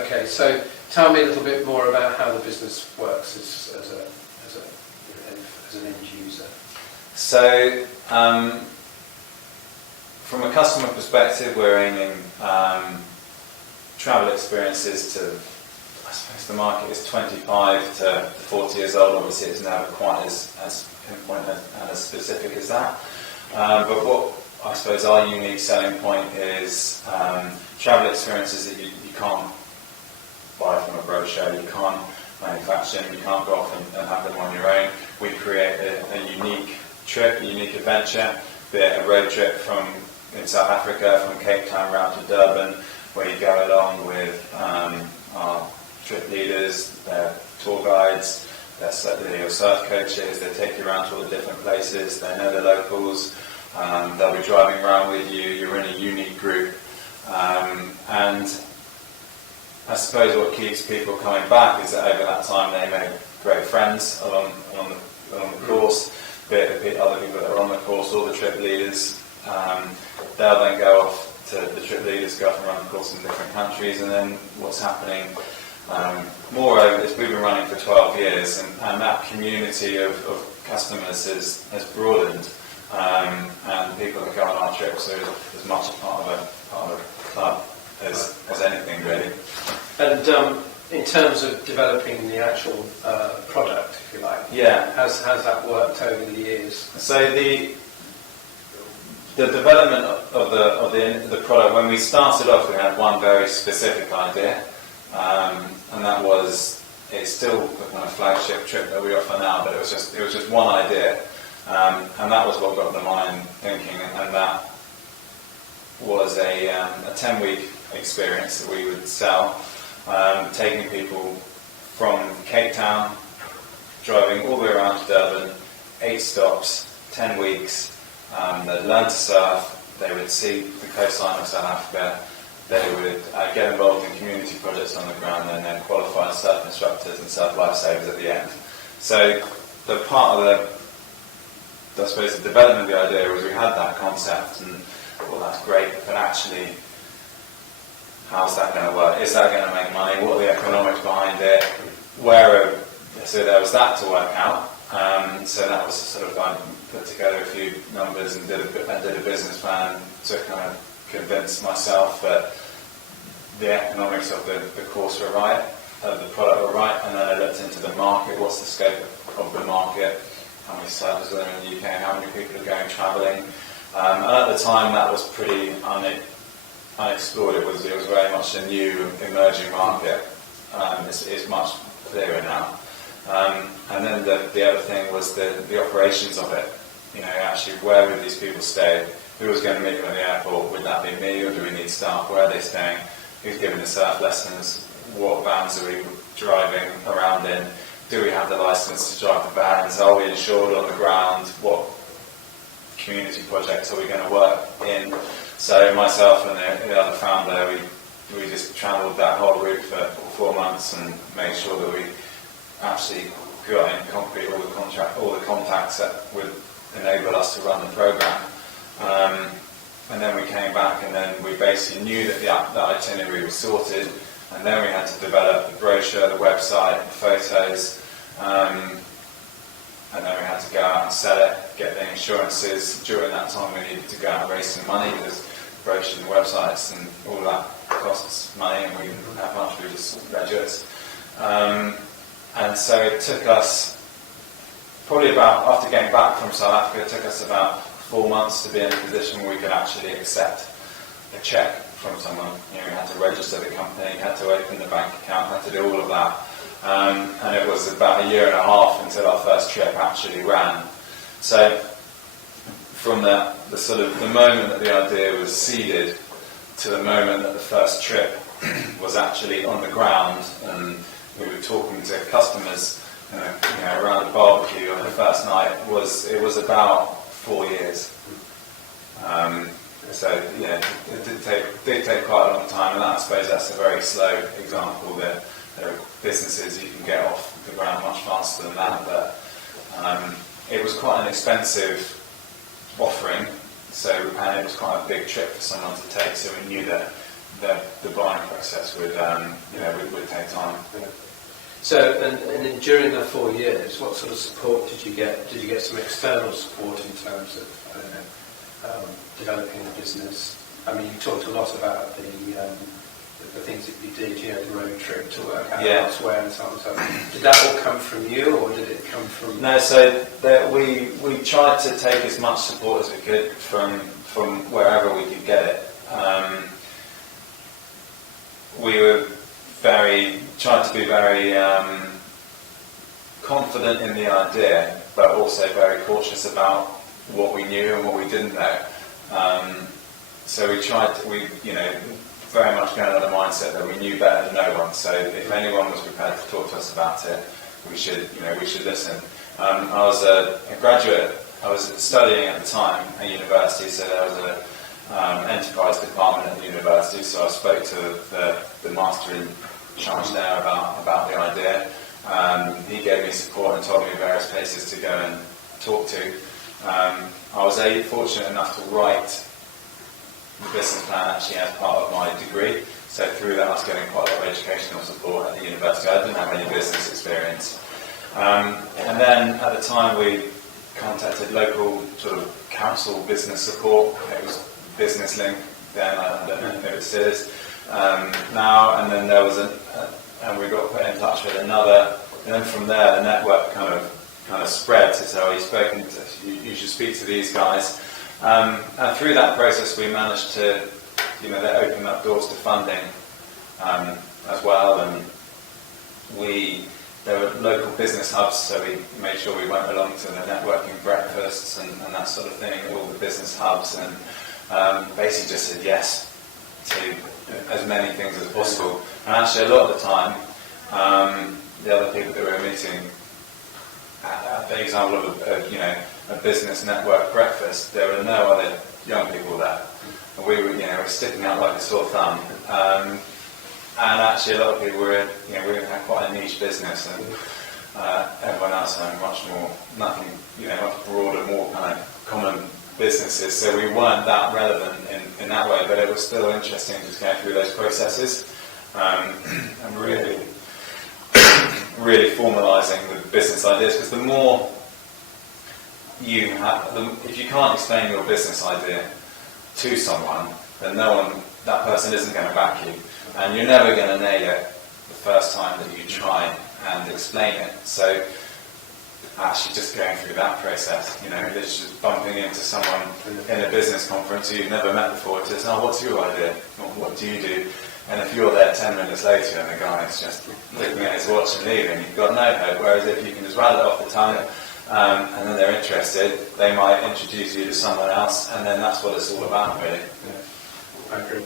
Okay, so tell me a little bit more about how the business works as an end user. So, from a customer perspective, we're aiming travel experiences to, I suppose the market is 25 to 40 years old. Obviously, it's never quite as pinpoint and as specific as that. But what I suppose our unique selling point is travel experiences that you can't buy from a brochure, you can't manufacture them, you can't go off and have them on your own. We create a unique trip, a unique adventure, be it a road trip in South Africa, from Cape Town round to Durban, where you go along with our trip leaders, their tour guides, your surf coaches. They take you around to all the different places, they know the locals, they'll be driving around with you, you're in a unique group, and I suppose what keeps people coming back is that over that time they make great friends along the course, be it the other people that are on the course or the trip leaders. They'll then go off to the trip leaders, go off and run the course in different countries, and then what's happening moreover is we've been running for 12 years, and that community of customers has broadened, and people that go on our trips are as much a part of a club as anything really. And in terms of developing the actual product, if you like, yeah, how's that worked over the years? So the development of the product, when we started off, we had one very specific idea, and that was, it's still the kind of flagship trip that we offer now, but it was just one idea, and that was what got the mind thinking, and that was a 10-week experience that we would sell, taking people from Cape Town, driving all the way around to Durban, 8 stops, 10 weeks. They'd learn to surf, they would see the coastline of South Africa, they would get involved in community projects on the ground, and then qualify as surf instructors and surf lifesavers at the end. So the part of I suppose the development of the idea was we had that concept, and well, that's great, but actually, how's that going to work? Is that going to make money? What are the economics behind it? So there was that to work out. So that was sort of, I put together a few numbers and did a business plan to kind of convince myself that the economics of the course were right, of the product were right, and then I looked into the market. What's the scope of the market? How many surfers are there in the UK? How many people are going travelling? And at the time, that was pretty unexplored. It was very much a new emerging market. It's much clearer now. And then the other thing was the operations of it. You know, actually, where would these people stay? Who was going to meet them at the airport? Would that be me, or do we need staff? Where are they staying? Who's giving the surf lessons? What vans are we driving around in? Do we have the license to drive the vans? Are we insured on the ground? What community projects are we going to work in? So myself and the other founder, we just travelled that whole route for 4 months and made sure that we actually got in concrete all the contacts that would enable us to run the program. And then we came back, and then we basically knew that the itinerary was sorted, and then we had to develop the brochure, the website, the photos, and then we had to go out and sell it, get the insurances. During that time we needed to go out and raise some money, because brochures and websites and all that costs money, and we didn't have much, we were just graduates. And so it took us, probably after getting back from South Africa, it took us about 4 months to be in a position where we could actually accept a cheque from someone. You know, we had to register the company, had to open the bank account, had to do all of that. And it was about 1.5 years until our first trip actually ran. So from the sort of the moment that the idea was seeded to the moment that the first trip was actually on the ground, and we were talking to customers around a barbecue on the first night, it was about 4 years. So yeah, it did take quite a long time, and I suppose that's a very slow example. That there are businesses you can get off the ground much faster than that, but it was quite an expensive offering. So, and it was quite a big trip for someone to take. So we knew that the buying process would take time. Yeah. So, and during the 4 years, what sort of support did you get? Did you get some external support in terms of, I don't know, developing the business? I mean, you talked a lot about the things that you did, you know, the road trip to work out elsewhere and so on. So, did that all come from you, or did it come from? No, so we tried to take as much support as we could from wherever we could get it. We were tried to be very confident in the idea, but also very cautious about what we knew and what we didn't know. So we very much going on the mindset that we knew better than no one. So if anyone was prepared to talk to us about it, we should listen. I was a graduate. I was studying at the time at university, so there was an enterprise department at the university. So I spoke to the master in charge there about the idea. He gave me support and told me various places to go and talk to. I was fortunate enough to write the business plan actually as part of my degree. So through that I was getting quite a lot of educational support at the university. I didn't have any business experience. And then at the time we contacted local sort of council business support. It was Business Link then, I don't know if it still is now. And then there was and we got put in touch with another. And then from there the network kind of spread. So you should speak to these guys. And through that process we managed to, they opened up doors to funding as well, and there were local business hubs, so we made sure we went along to the networking breakfasts and that sort of thing, all the business hubs, and basically just said yes to as many things as possible. And actually a lot of the time, the other people that we were meeting, the example of a business network breakfast, there were no other young people there. We were, sticking out like a sore thumb. And actually, a lot of people were, we had quite a niche business, and everyone else had much broader, more kind of common businesses. So we weren't that relevant in that way, but it was still interesting just going through those processes and really formalising the business ideas. Because the more you have, if you can't explain your business idea to someone, then that person isn't going to back you, and you're never going to nail it the first time that you try and explain it. So actually just going through that process, just bumping into someone in a business conference who you've never met before, just, what's your idea? What do you do? And if you're there 10 minutes later and the guy is just looking at his watch and leaving, you've got no hope. Whereas if you can just rattle it off the tongue, and then they're interested, they might introduce you to someone else, and then that's what it's all about, really. Yeah, I agree.